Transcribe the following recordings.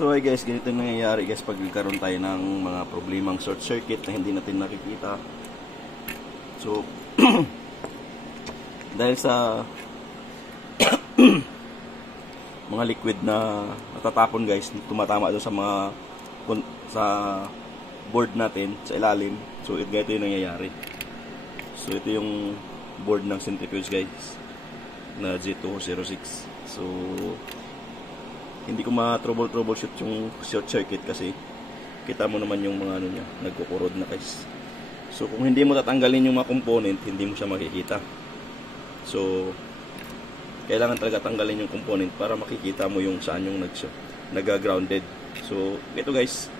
So ay guys, ganito nangyayari guys pag nagkaroon tayo ng mga problemang short circuit na hindi natin nakikita. So dahil sa mga liquid na natatapon guys, tumatama doon sa mga sa board natin sa ilalim. So ganito yung nangyayari. So ito yung board ng centrifuge guys na G206. So hindi ko ma-troubleshoot yung short circuit kasi kita mo naman yung mga ano niya, nagkukurod na guys. So kung hindi mo tatanggalin yung mga component, hindi mo siya makikita. So kailangan talaga tanggalin yung component para makikita mo yung saan yung nag-grounded. So ito guys,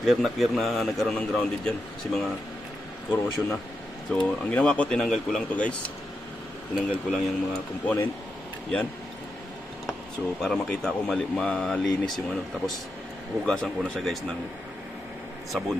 clear na nagkaroon ng grounded dyan kasi mga corrosion na. So ang ginawa ko, tinanggal ko lang to guys. Tinanggal ko lang yung mga component. Yan. So para makita ko malinis yung ano, tapos hugasan ko na siya guys ng sabon.